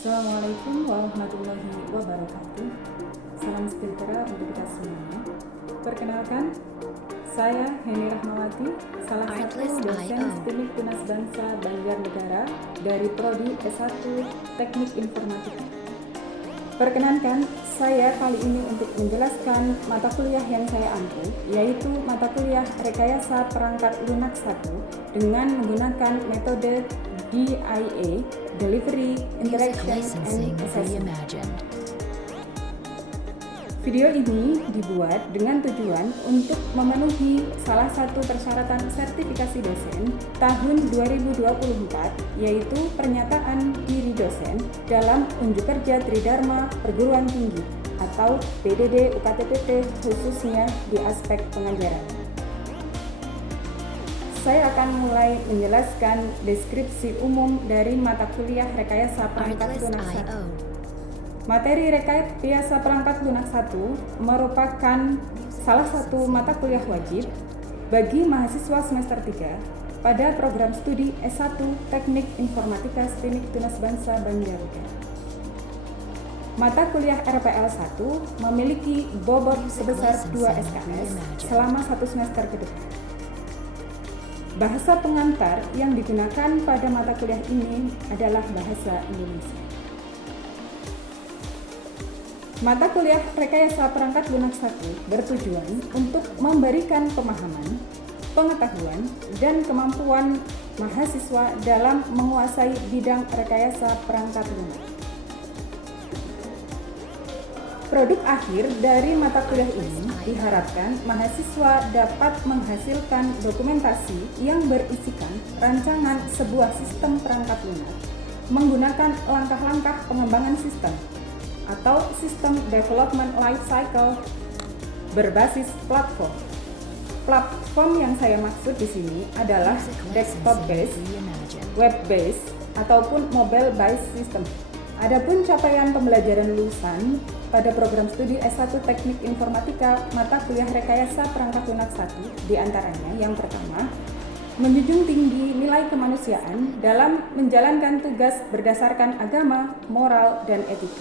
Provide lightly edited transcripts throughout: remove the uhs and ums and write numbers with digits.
Assalamualaikum warahmatullahi wabarakatuh. Salam sejahtera untuk kita semuanya. Perkenalkan, saya Heni Rahmawati, salah satu dosen STEMIK Tunas Bangsa Banjarnegara dari Prodi S1 Teknik Informatika. Perkenankan, saya kali ini untuk menjelaskan mata kuliah yang saya ambil, yaitu mata kuliah Rekayasa Perangkat Lunak 1 dengan menggunakan metode DIA, Delivery, Interaction, and Assessment. Video ini dibuat dengan tujuan untuk memenuhi salah satu persyaratan sertifikasi dosen tahun 2024, yaitu pernyataan diri dosen dalam unjuk kerja Tridharma Perguruan Tinggi atau PDD UKTPT khususnya di aspek pengajaran. Saya akan mulai menjelaskan deskripsi umum dari mata kuliah Rekayasa Perangkat Lunak 1. Materi Rekayasa Perangkat Lunak 1 merupakan salah satu mata kuliah wajib bagi mahasiswa semester 3 pada program studi S1 Teknik Informatika STEMIK Tunas Bangsa Banjarnegara. Mata kuliah RPL 1 memiliki bobot sebesar 2 SKS selama 1 semester ke depan. Bahasa pengantar yang digunakan pada mata kuliah ini adalah bahasa Indonesia. Mata kuliah Rekayasa Perangkat Lunak 1 bertujuan untuk memberikan pemahaman, pengetahuan, dan kemampuan mahasiswa dalam menguasai bidang rekayasa perangkat lunak. Produk akhir dari mata kuliah ini diharapkan mahasiswa dapat menghasilkan dokumentasi yang berisikan rancangan sebuah sistem perangkat lunak menggunakan langkah-langkah pengembangan sistem atau System Development Life Cycle berbasis platform. Platform yang saya maksud di sini adalah desktop-based, web-based, ataupun mobile-based system. Adapun capaian pembelajaran lulusan pada program studi S1 Teknik Informatika mata kuliah Rekayasa Perangkat Lunak 1 diantaranya yang pertama, menjunjung tinggi nilai kemanusiaan dalam menjalankan tugas berdasarkan agama, moral, dan etika.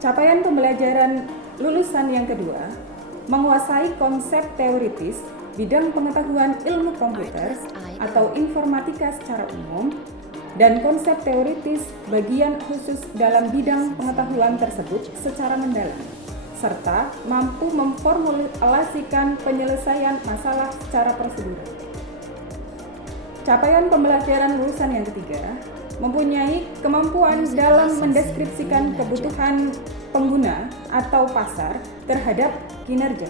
Capaian pembelajaran lulusan yang kedua, menguasai konsep teoritis bidang pengetahuan ilmu komputer atau informatika secara umum dan konsep teoritis bagian khusus dalam bidang pengetahuan tersebut secara mendalam, serta mampu memformulasikan penyelesaian masalah secara prosedural. Capaian pembelajaran lulusan yang ketiga, mempunyai kemampuan dalam mendeskripsikan kebutuhan pengguna atau pasar terhadap kinerja.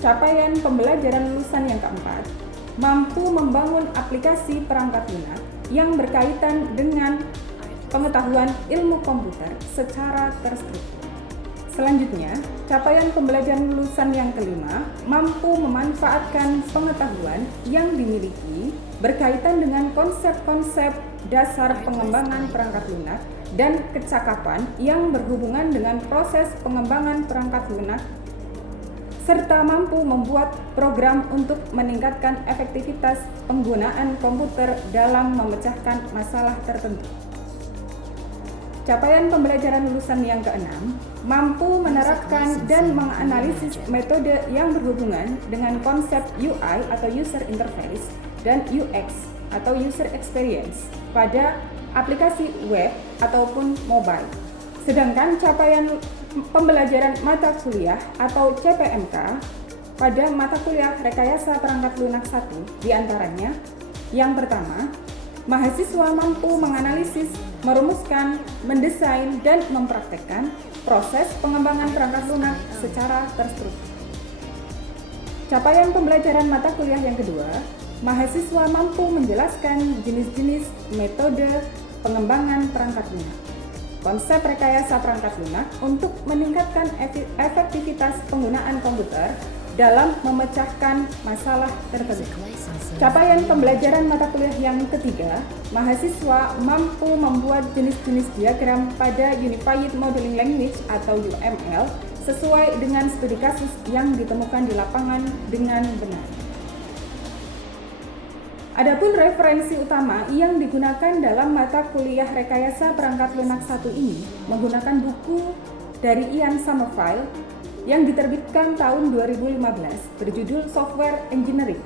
Capaian pembelajaran lulusan yang keempat, mampu membangun aplikasi perangkat lunak yang berkaitan dengan pengetahuan ilmu komputer secara terstruktur. Selanjutnya, capaian pembelajaran lulusan yang kelima, mampu memanfaatkan pengetahuan yang dimiliki berkaitan dengan konsep-konsep dasar pengembangan perangkat lunak dan kecakapan yang berhubungan dengan proses pengembangan perangkat lunak, serta mampu membuat program untuk meningkatkan efektivitas penggunaan komputer dalam memecahkan masalah tertentu. Capaian pembelajaran lulusan yang keenam, mampu menerapkan dan menganalisis metode yang berhubungan dengan konsep UI atau User Interface dan UX atau User Experience pada aplikasi web ataupun mobile. Sedangkan capaian pembelajaran mata kuliah atau CPMK pada mata kuliah Rekayasa Perangkat Lunak 1 diantaranya, yang pertama, mahasiswa mampu menganalisis, merumuskan, mendesain, dan mempraktekkan proses pengembangan perangkat lunak secara terstruktur. Capaian pembelajaran mata kuliah yang kedua, mahasiswa mampu menjelaskan jenis-jenis metode pengembangan perangkat lunak, konsep rekayasa perangkat lunak untuk meningkatkan efektivitas penggunaan komputer dalam memecahkan masalah tertentu. Capaian pembelajaran mata kuliah yang ketiga, mahasiswa mampu membuat jenis-jenis diagram pada Unified Modeling Language atau UML sesuai dengan studi kasus yang ditemukan di lapangan dengan benar. Adapun referensi utama yang digunakan dalam mata kuliah Rekayasa Perangkat Lunak 1 ini menggunakan buku dari Ian Sommerville yang diterbitkan tahun 2015 berjudul Software Engineering.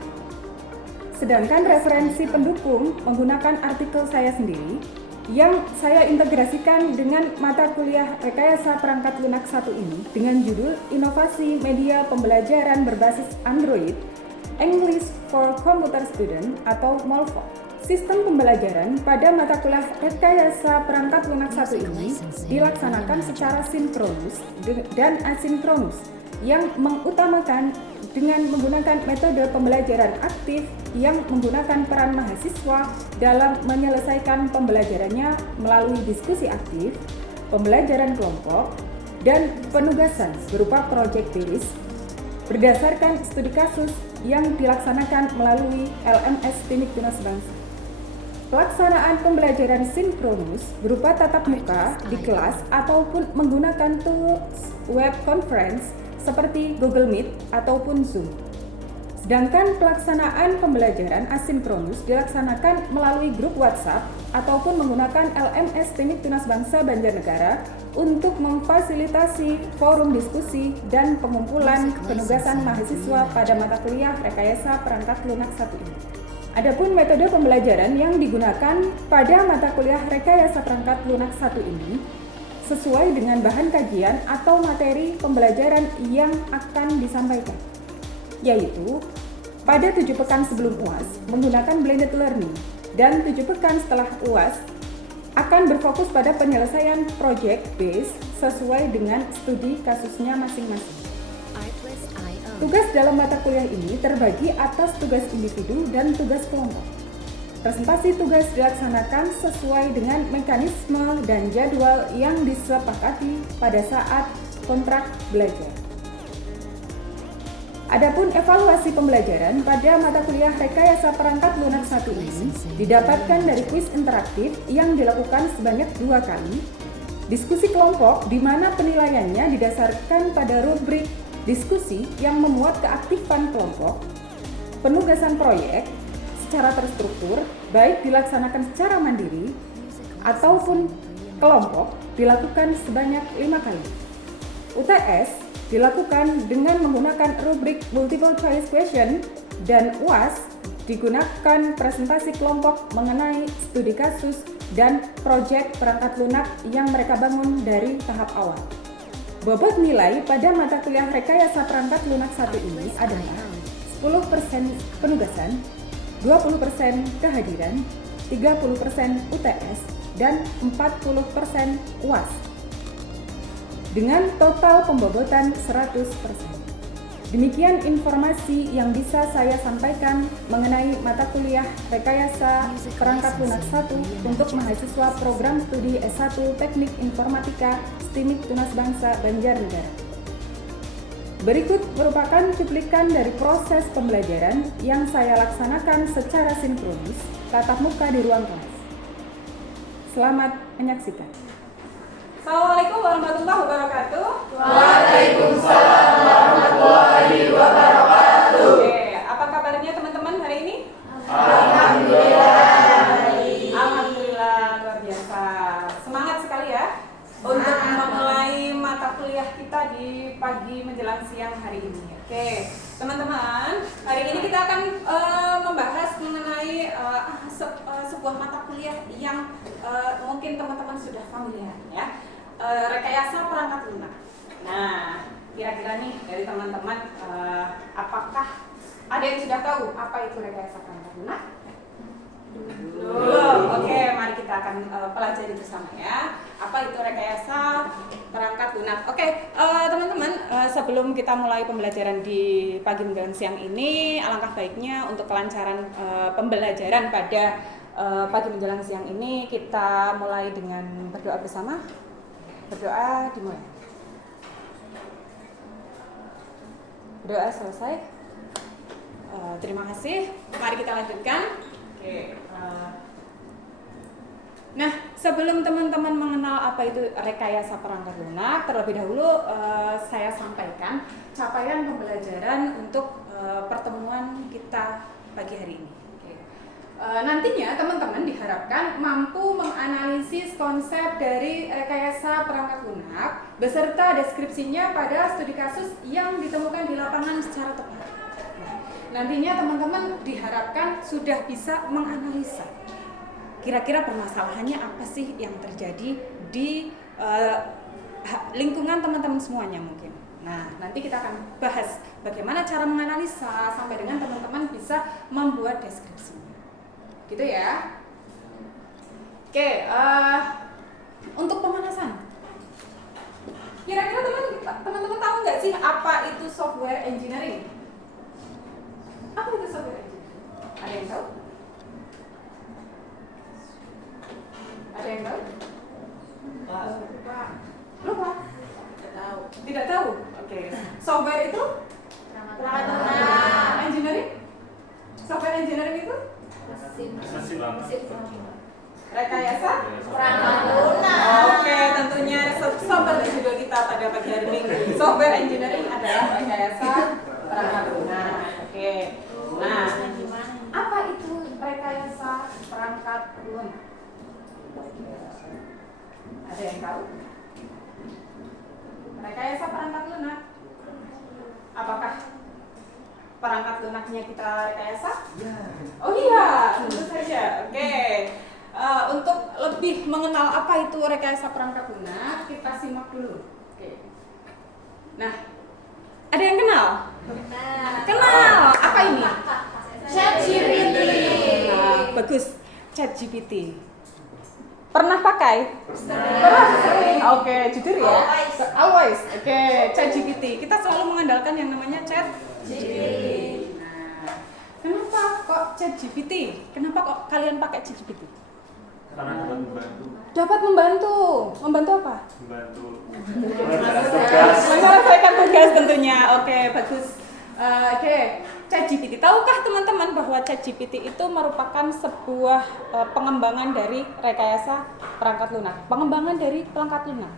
Sedangkan referensi pendukung menggunakan artikel saya sendiri yang saya integrasikan dengan mata kuliah Rekayasa Perangkat Lunak 1 ini dengan judul Inovasi Media Pembelajaran Berbasis Android English for Computer Student atau MOLFOC. Sistem pembelajaran pada mata kuliah Rekayasa Perangkat Lunak 1 ini dilaksanakan secara sinkronus dan asinkronus yang mengutamakan dengan menggunakan metode pembelajaran aktif yang menggunakan peran mahasiswa dalam menyelesaikan pembelajarannya melalui diskusi aktif, pembelajaran kelompok, dan penugasan berupa project based berdasarkan studi kasus yang dilaksanakan melalui LMS Timik Tunas Bangsa. Pelaksanaan pembelajaran sinkronus berupa tatap muka di kelas ataupun menggunakan tools web conference seperti Google Meet ataupun Zoom. Sedangkan pelaksanaan pembelajaran asinkronus dilaksanakan melalui grup WhatsApp ataupun menggunakan LMS Timik Tunas Bangsa Banjarnegara untuk memfasilitasi forum diskusi dan pengumpulan penugasan mahasiswa pada mata kuliah Rekayasa Perangkat Lunak 1 ini. Adapun metode pembelajaran yang digunakan pada mata kuliah Rekayasa Perangkat Lunak 1 ini sesuai dengan bahan kajian atau materi pembelajaran yang akan disampaikan, yaitu pada 7 pekan sebelum UAS menggunakan blended learning dan 7 pekan setelah UAS akan berfokus pada penyelesaian project based sesuai dengan studi kasusnya masing-masing. Tugas dalam mata kuliah ini terbagi atas tugas individu dan tugas kelompok. Presentasi tugas dilaksanakan sesuai dengan mekanisme dan jadwal yang disepakati pada saat kontrak belajar. Adapun evaluasi pembelajaran pada mata kuliah Rekayasa Perangkat Lunak 1 ini didapatkan dari kuis interaktif yang dilakukan sebanyak 2 kali, diskusi kelompok di mana penilaiannya didasarkan pada rubrik diskusi yang memuat keaktifan kelompok, penugasan proyek secara terstruktur baik dilaksanakan secara mandiri ataupun kelompok dilakukan sebanyak 5 kali. UTS dilakukan dengan menggunakan rubrik multiple choice question dan UAS digunakan presentasi kelompok mengenai studi kasus dan proyek perangkat lunak yang mereka bangun dari tahap awal. Bobot nilai pada mata kuliah Rekayasa Perangkat Lunak 1 ini adalah 10% penugasan, 20% kehadiran, 30% UTS, dan 40% UAS. Dengan total pembobotan 100%. Demikian informasi yang bisa saya sampaikan mengenai mata kuliah Rekayasa Perangkat Lunak 1 untuk mahasiswa program studi S1 Teknik Informatika STIMIK Tunas Bangsa Banjarnegara. Berikut merupakan cuplikan dari proses pembelajaran yang saya laksanakan secara sinkronis tatap muka di ruang kelas. Selamat menyaksikan. Assalamualaikum warahmatullahi wabarakatuh. Waalaikumsalam warahmatullahi wabarakatuh. Oke, apa kabarnya teman-teman hari ini? Alhamdulillah. Alhamdulillah, luar biasa. Semangat sekali ya untuk memulai mata kuliah kita di pagi menjelang siang hari ini. Oke, teman-teman, hari ini kita akan membahas mengenai sebuah mata kuliah yang mungkin teman-teman sudah familiar ya. Rekayasa perangkat lunak. Nah, kira-kira nih dari teman-teman apakah ada yang sudah tahu apa itu rekayasa perangkat lunak? Belum. Oke, mari kita akan pelajari bersama ya. Apa itu rekayasa perangkat lunak? Oke, teman-teman, sebelum kita mulai pembelajaran di pagi menjelang siang ini, alangkah baiknya untuk kelancaran pembelajaran pada pagi menjelang siang ini kita mulai dengan berdoa bersama. Berdoa dimulai. Berdoa selesai. Terima kasih. Mari kita lanjutkan. Oke. Nah, sebelum teman-teman mengenal apa itu rekayasa perangkat lunak, terlebih dahulu saya sampaikan capaian pembelajaran untuk pertemuan kita pagi hari ini. Oke. nantinya teman-teman diharapkan mampu menganalisis konsep dari rekayasa perangkat lunak beserta deskripsinya pada studi kasus yang ditemukan di lapangan secara tepat. Nantinya teman-teman diharapkan sudah bisa menganalisa kira-kira permasalahannya apa sih yang terjadi di lingkungan teman-teman semuanya mungkin. Nah, nanti kita akan bahas bagaimana cara menganalisa sampai dengan teman-teman bisa membuat deskripsinya. Gitu ya. Oke, untuk pemanasan. Kira-kira teman-teman tahu nggak sih apa itu software engineering? Apa itu software engineering? Ada yang tahu? Ada yang tahu? Lupa? Tidak tahu? Oke. Software itu? Engineering? Software engineering itu? Rekayasa? Perangkat lunak. Oke, tentunya sobat judul kita pada pagi hari ini. Software engineering adalah rekayasa perangkat lunak. Oke. Nah, apa itu rekayasa perangkat lunak? Ada yang tahu? Rekayasa perangkat lunak. Apakah perangkat lunaknya kita rekayasa? Ya. Oh iya, tentu saja. Oke. Untuk lebih mengenal apa itu rekayasa perangkat lunak, kita simak dulu. Oke. Nah, ada yang kenal? Kenal. Apa ini? ChatGPT. Bagus. ChatGPT. Pernah pakai? Pernah sering. Oke, jujur ya. Always. Oke, ChatGPT. Kita selalu mengandalkan yang namanya ChatGPT. Nah, kenapa kok ChatGPT? Kenapa kok kalian pakai ChatGPT? Karena dapat membantu. Dapat membantu. Membantu apa? Membantu Menyelesaikan tugas tentunya. Oke, bagus. Oke, ChatGPT. Tahukah teman-teman bahwa ChatGPT itu merupakan sebuah pengembangan dari rekayasa perangkat lunak? Pengembangan dari perangkat lunak.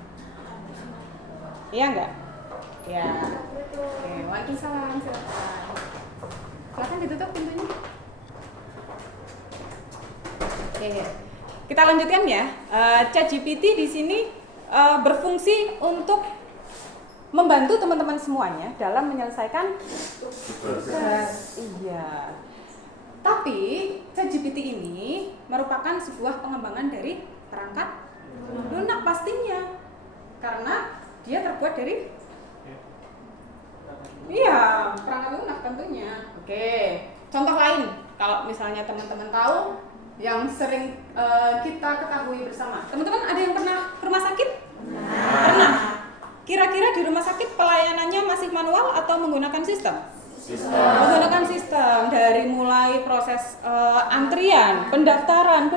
Iya enggak? Ya. Oke, waalaikumsalam. Silakan ditutup pintunya. Oke. Kita lanjutkan ya. ChatGPT di sini berfungsi untuk membantu teman-teman semuanya dalam menyelesaikan tugas. Iya. Tapi ChatGPT ini merupakan sebuah pengembangan dari perangkat lunak pastinya, karena dia terbuat dari perangkat lunak tentunya. Oke. Contoh lain, kalau misalnya teman-teman tahu yang sering kita ketahui bersama. Teman-teman ada yang pernah ke rumah sakit? Pernah. Kira-kira di rumah sakit pelayanannya masih manual atau menggunakan sistem? Menggunakan sistem, dari mulai proses antrian, pendaftaran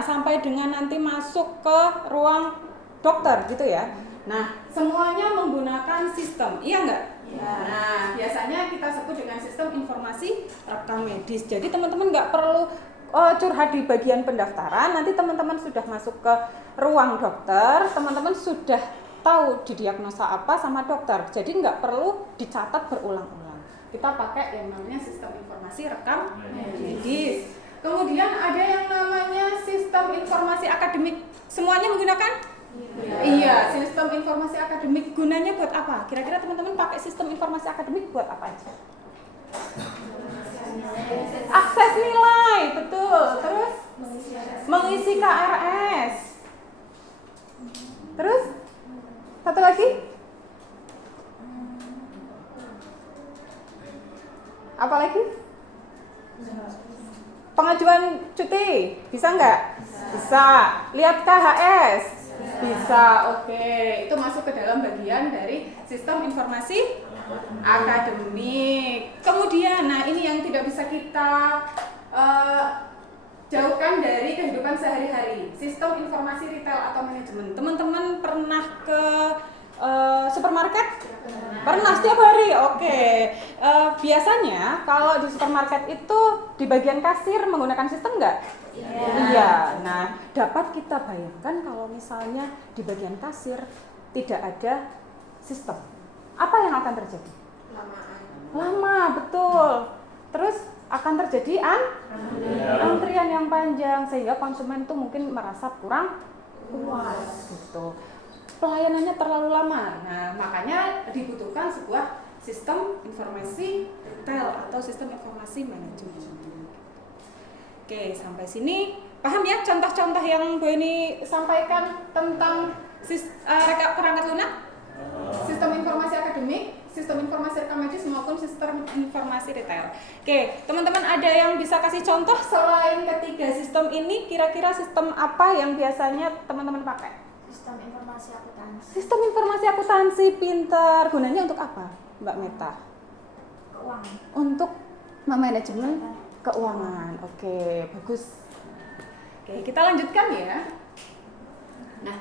sampai dengan nanti masuk ke ruang dokter gitu ya. Nah, semuanya menggunakan sistem, iya enggak? Ya. Nah, biasanya kita sebut dengan sistem informasi rekam medis. Jadi teman-teman nggak perlu curhat di bagian pendaftaran, nanti teman-teman sudah masuk ke ruang dokter, teman-teman sudah tahu didiagnosa apa sama dokter, jadi nggak perlu dicatat berulang-ulang. Kita pakai yang namanya sistem informasi rekam medis. Kemudian ada yang namanya sistem informasi akademik. Semuanya menggunakan? Iya, sistem informasi akademik. Gunanya buat apa? Kira-kira teman-teman pakai sistem informasi akademik buat apa aja? Akses nilai, betul. Terus mengisi KRS. Terus satu lagi? Apa lagi? Pengajuan cuti, bisa nggak? Bisa. Lihat KHS? Bisa. Oke, itu masuk ke dalam bagian dari sistem informasi akademik. Kemudian, nah ini yang tidak bisa kita jauhkan dari kehidupan sehari-hari. Sistem informasi retail atau manajemen. Teman-teman pernah ke supermarket? Pernah setiap hari. Oke. Biasanya kalau di supermarket itu di bagian kasir menggunakan sistem nggak? Iya. Nah, dapat kita bayangkan kalau misalnya di bagian kasir tidak ada sistem. Apa yang akan terjadi? Lama, betul. terus akan terjadi antrian yang panjang sehingga konsumen tuh mungkin merasa kurang puas gitu. Pelayanannya terlalu lama. Nah, makanya dibutuhkan sebuah sistem informasi retail atau sistem informasi manajemen. Oke, sampai sini paham ya contoh-contoh yang Bu Eni sampaikan tentang perangkat lunak? Sistem informasi akademik, sistem informasi rekam medis maupun sistem informasi retail. Oke, teman-teman ada yang bisa kasih contoh selain ketiga sistem ini, kira-kira sistem apa yang biasanya teman-teman pakai? Sistem informasi akuntansi. Sistem informasi akuntansi, pinter. Gunanya untuk apa, Mbak Meta? Keuangan. Untuk memanajemen keuangan. Oke, bagus. Oke, kita lanjutkan ya. Nah,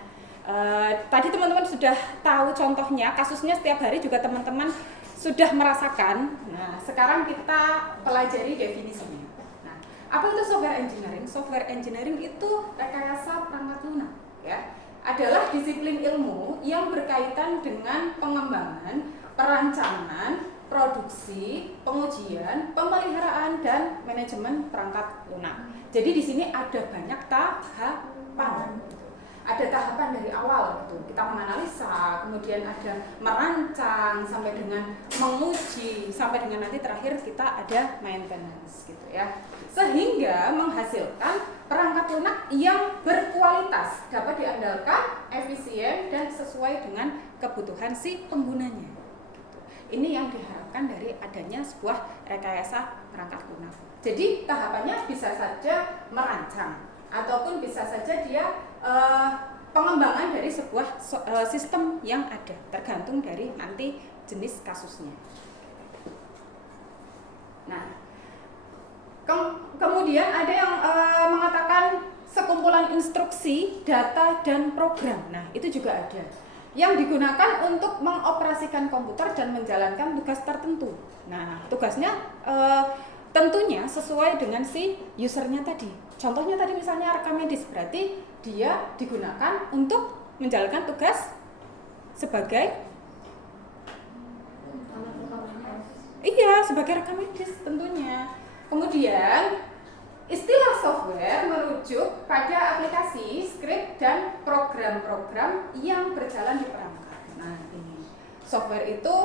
tadi teman-teman sudah tahu contohnya, kasusnya setiap hari juga teman-teman sudah merasakan. Nah, sekarang kita pelajari definisinya. Nah, apa itu software engineering? Software engineering itu rekayasa perangkat lunak, ya. Adalah disiplin ilmu yang berkaitan dengan pengembangan, perancangan, produksi, pengujian, pemeliharaan dan manajemen perangkat lunak. Jadi di sini ada banyak tahapan. Ada tahapan dari awal gitu. Kita menganalisa, kemudian ada merancang sampai dengan menguji, sampai dengan nanti terakhir kita ada maintenance gitu ya. Sehingga menghasilkan perangkat lunak yang berkualitas, dapat diandalkan, efisien dan sesuai dengan kebutuhan si penggunanya. Gitu. Ini yang diharapkan dari adanya sebuah rekayasa perangkat lunak. Jadi tahapannya bisa saja merancang ataupun bisa saja dia pengembangan dari sebuah sistem yang ada, tergantung dari nanti jenis kasusnya. Nah, kemudian ada yang mengatakan sekumpulan instruksi, data, dan program. Nah, itu juga ada yang digunakan untuk mengoperasikan komputer dan menjalankan tugas tertentu. Nah, tugasnya tentunya sesuai dengan si usernya tadi. Contohnya tadi misalnya rekam medis, berarti dia digunakan untuk menjalankan tugas sebagai sebagai rekam medis tentunya. Kemudian istilah software merujuk pada aplikasi, skrip, dan program-program yang berjalan di perangkat. Nah, ini software itu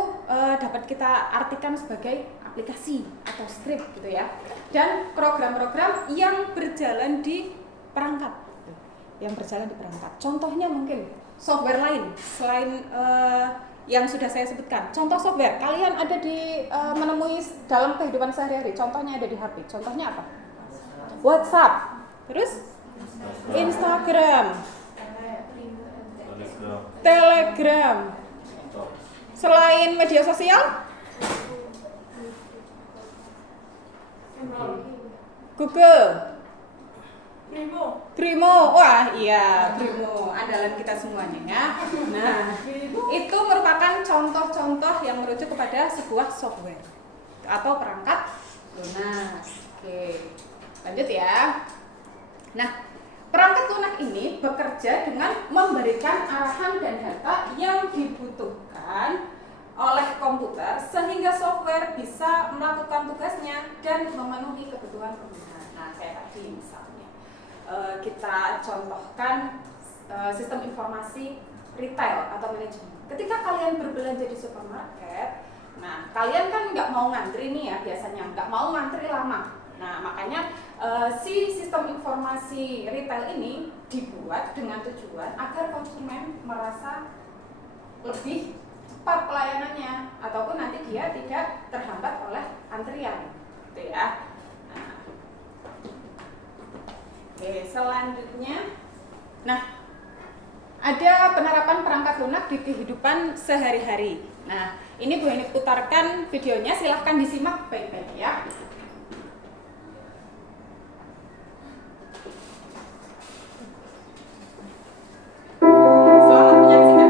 dapat kita artikan sebagai aplikasi atau skrip gitu ya, dan program-program yang berjalan di perangkat. Contohnya mungkin software lain selain yang sudah saya sebutkan. Contoh software kalian ada di menemui dalam kehidupan sehari-hari. Contohnya ada di HP. Contohnya apa? WhatsApp. Terus Instagram, Telegram. Selain media sosial, Google, Brimo, wah iya Brimo, andalan kita semuanya ya. Nah, itu merupakan contoh-contoh yang merujuk kepada sebuah software atau perangkat lunak. Oke, lanjut ya. Nah, perangkat lunak ini bekerja dengan memberikan arahan dan data yang dibutuhkan oleh komputer sehingga software bisa melakukan tugasnya dan memenuhi kebutuhan pengguna. Nah, kayak tadi misalnya kita contohkan sistem informasi retail atau manajemen. Ketika kalian berbelanja di supermarket, nah kalian kan nggak mau ngantri nih ya, biasanya nggak mau ngantri lama. Nah, makanya si sistem informasi retail ini dibuat dengan tujuan agar konsumen merasa lebih cepat pelayanannya ataupun nanti dia tidak terhambat oleh antrian, gitu ya. Nah, oke, selanjutnya, nah ada penerapan perangkat lunak di kehidupan sehari-hari. Nah, ini Bu Eni putarkan videonya, silahkan disimak baik-baik ya. Selamat menyaksikan.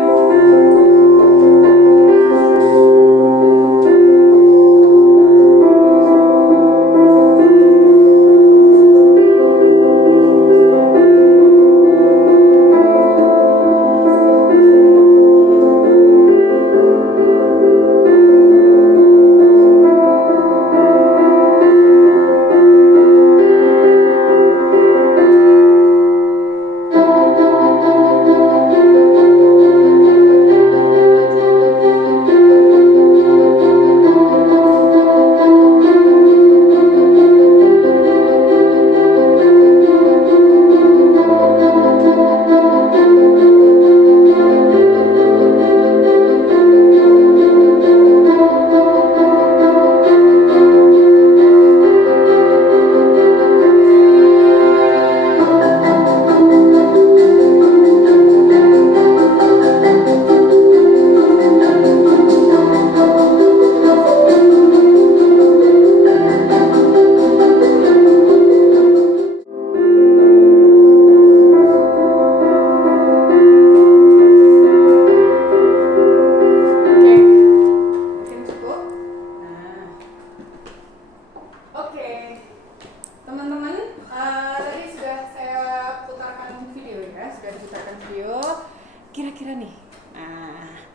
kira-kira nih,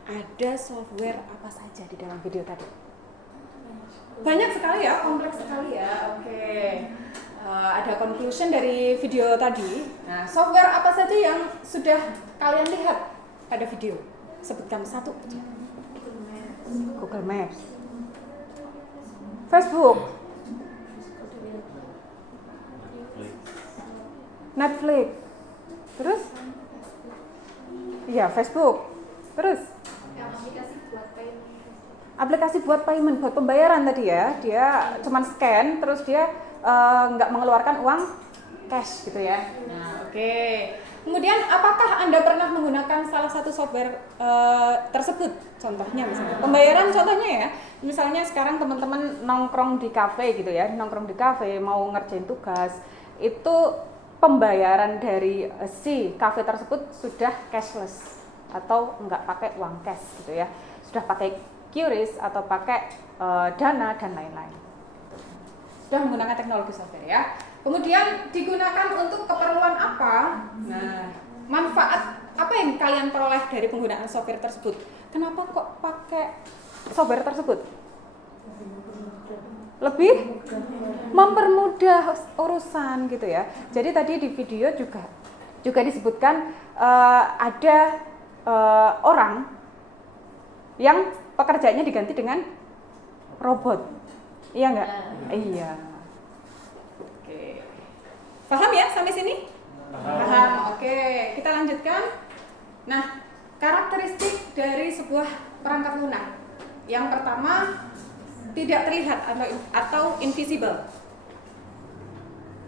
ada software apa saja di dalam video tadi? Banyak sekali ya, kompleks sekali ya. Oke. Ada conclusion dari video tadi. Nah, software apa saja yang sudah kalian lihat pada video? Sebutkan satu aja. Google Maps. Facebook. Netflix. Terus? Iya, Facebook. Terus? Aplikasi buat payment, buat pembayaran tadi ya. Dia cuman scan, terus dia nggak mengeluarkan uang cash gitu ya. Nah, oke. Kemudian, apakah Anda pernah menggunakan salah satu software tersebut? Contohnya misalnya pembayaran, contohnya ya. Misalnya sekarang teman-teman nongkrong di kafe gitu ya, nongkrong di kafe mau ngerjain tugas, itu pembayaran dari si kafe tersebut sudah cashless atau nggak pakai uang cash gitu ya, sudah pakai QRIS atau pakai Dana dan lain-lain. Sudah menggunakan teknologi software ya. Kemudian digunakan untuk keperluan apa? Nah, manfaat apa yang kalian peroleh dari penggunaan software tersebut? Kenapa kok pakai software tersebut? Lebih mempermudah urusan gitu ya. Jadi tadi di video juga disebutkan ada orang yang pekerjaannya diganti dengan robot. Iya enggak? Iya. Oke. Paham ya sampai sini? Paham. Oke, kita lanjutkan. Nah, karakteristik dari sebuah perangkat lunak. Yang pertama, tidak terlihat atau invisible.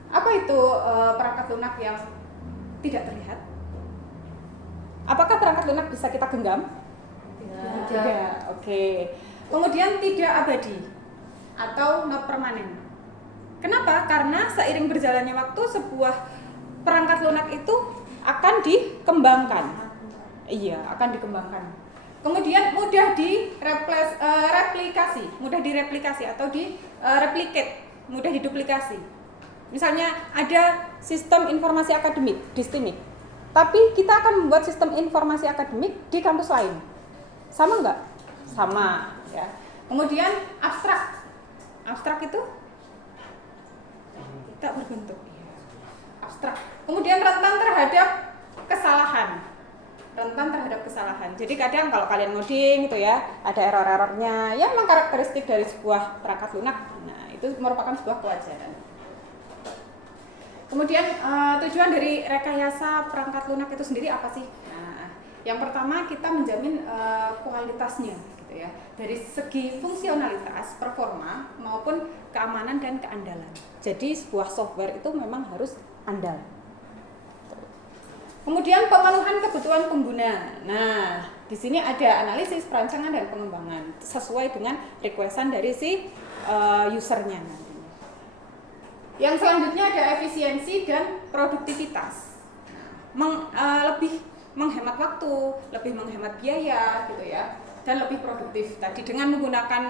Apa itu perangkat lunak yang tidak terlihat? Apakah perangkat lunak bisa kita genggam? Tidak. Oke. Kemudian tidak abadi atau not permanen. Kenapa? Karena seiring berjalannya waktu sebuah perangkat lunak itu akan dikembangkan. Iya, akan dikembangkan. Kemudian mudah direplikasi atau replicate, mudah diduplikasi. Misalnya ada sistem informasi akademik di STIMIK, tapi kita akan membuat sistem informasi akademik di kampus lain. Sama nggak? Sama. Ya. Kemudian abstrak. Abstrak itu tak berbentuk. Abstrak. Kemudian rentan terhadap kesalahan. Jadi kadang kalau kalian ngoding itu ya, ada error-errornya. Ya memang karakteristik dari sebuah perangkat lunak. Nah, itu merupakan sebuah kewajaran. Kemudian tujuan dari rekayasa perangkat lunak itu sendiri apa sih? Nah, yang pertama kita menjamin kualitasnya gitu ya. Dari segi fungsionalitas, performa maupun keamanan dan keandalan. Jadi sebuah software itu memang harus andal. Kemudian pemenuhan kebutuhan pengguna. Nah, di sini ada analisis, perancangan dan pengembangan sesuai dengan requestan dari si usernya nantinya. Yang selanjutnya ada efisiensi dan produktivitas. Lebih menghemat waktu, lebih menghemat biaya gitu ya, dan lebih produktif. Tadi dengan menggunakan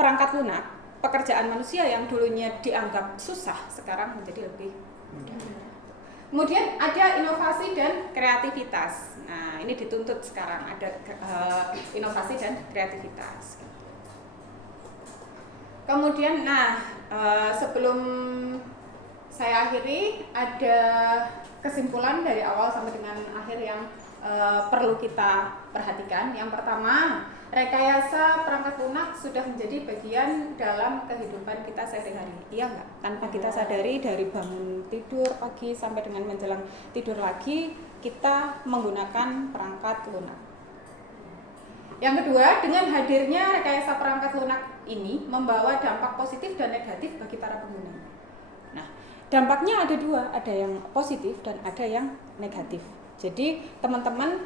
perangkat lunak, pekerjaan manusia yang dulunya dianggap susah sekarang menjadi lebih mudah. Kemudian ada inovasi dan kreativitas. Nah, ini dituntut sekarang ada inovasi dan kreativitas. Kemudian, sebelum saya akhiri, ada kesimpulan dari awal sampai dengan akhir yang perlu kita perhatikan. Yang pertama, rekayasa perangkat lunak sudah menjadi bagian dalam kehidupan kita sehari-hari. Iya nggak? Tanpa kita sadari, dari bangun tidur pagi sampai dengan menjelang tidur lagi, kita menggunakan perangkat lunak. Yang kedua, dengan hadirnya rekayasa perangkat lunak ini membawa dampak positif dan negatif bagi para pengguna. Nah, dampaknya ada dua, ada yang positif dan ada yang negatif. Jadi teman-teman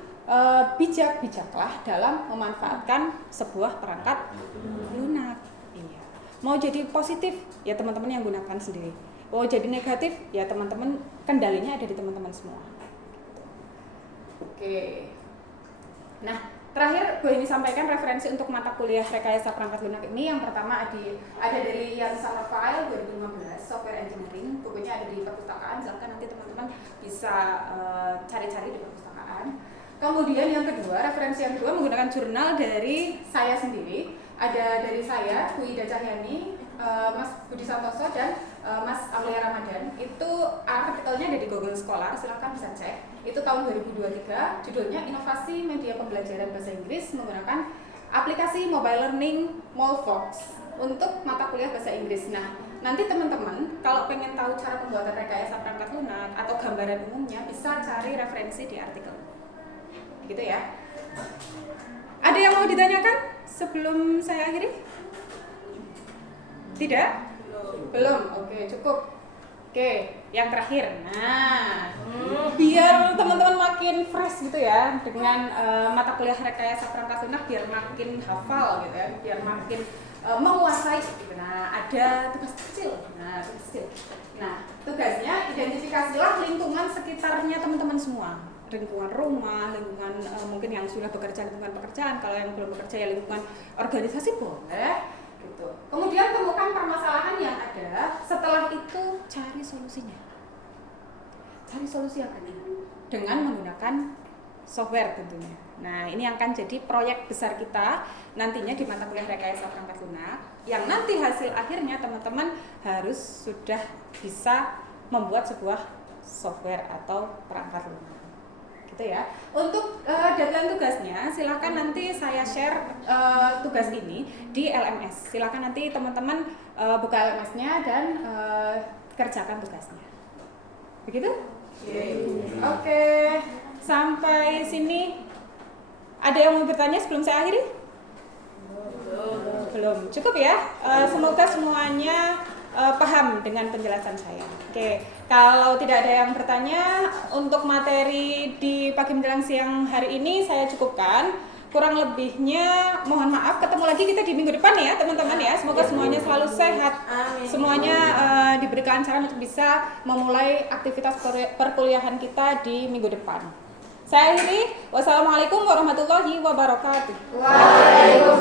bijak-bijaklah dalam memanfaatkan sebuah perangkat lunak. Iya. Mau jadi positif ya teman-teman yang gunakan sendiri. Mau jadi negatif ya teman-teman, kendalinya ada di teman-teman semua. Oke. Nah, terakhir gue ini sampaikan referensi untuk mata kuliah rekayasa perangkat lunak ini. Yang pertama ada dari Ian Summerville 2015, Software Engineering. Bukunya ada di perpustakaan, silahkan nanti teman-teman bisa cari-cari di perpustakaan. Kemudian yang kedua, referensi yang kedua menggunakan jurnal dari saya sendiri. Ada dari saya, Bu Ida Cahyani, Mas Budi Santoso, dan Mas Aulia Ramadan. Itu artikelnya ada di Google Scholar, silahkan bisa cek. Itu tahun 2023, judulnya Inovasi Media Pembelajaran Bahasa Inggris menggunakan aplikasi mobile learning Molfox untuk mata kuliah bahasa Inggris. Nah, nanti teman-teman kalau pengen tahu cara pembuatan rekayasa perangkat lunak atau gambaran umumnya bisa cari referensi di artikel. Gitu ya. Ada yang mau ditanyakan sebelum saya akhiri? Tidak? Belum. Oke, cukup. Oke, yang terakhir. Nah, biar teman-teman makin fresh gitu ya dengan mata kuliah rekayasa perangkat lunak, biar makin hafal gitu ya, biar makin menguasai. Nah, ada tugas kecil. Nah, tugasnya identifikasilah lingkungan sekitarnya teman-teman semua. Lingkungan rumah, lingkungan mungkin yang sudah bekerja, lingkungan pekerjaan. Kalau yang belum bekerja ya lingkungan organisasi boleh. Gitu. Kemudian temukan permasalahan yang ada. Setelah itu cari solusinya. Cari solusi yang ada dengan menggunakan software tentunya. Nah, ini akan jadi proyek besar kita nantinya di mata kuliah rekayasa perangkat lunak, yang nanti hasil akhirnya teman-teman harus sudah bisa membuat sebuah software atau perangkat lunak. Gitu ya. Untuk deadline tugasnya silakan nanti saya share tugas ini di LMS. Silakan nanti teman-teman buka LMS-nya dan kerjakan tugasnya. Begitu? Oke. Sampai sini ada yang mau bertanya sebelum saya akhiri? Belum. Cukup ya. Semoga semuanya paham dengan penjelasan saya. Oke, kalau tidak ada yang bertanya, untuk materi di pagi menjelang siang hari ini saya cukupkan. Kurang lebihnya mohon maaf, ketemu lagi kita di minggu depan ya teman-teman ya. Semoga semuanya selalu sehat. Semuanya diberikan kelancaran untuk bisa memulai aktivitas perkuliahan kita di minggu depan. Saya akhiri, wassalamualaikum warahmatullahi wabarakatuh. Waalaikumsalam.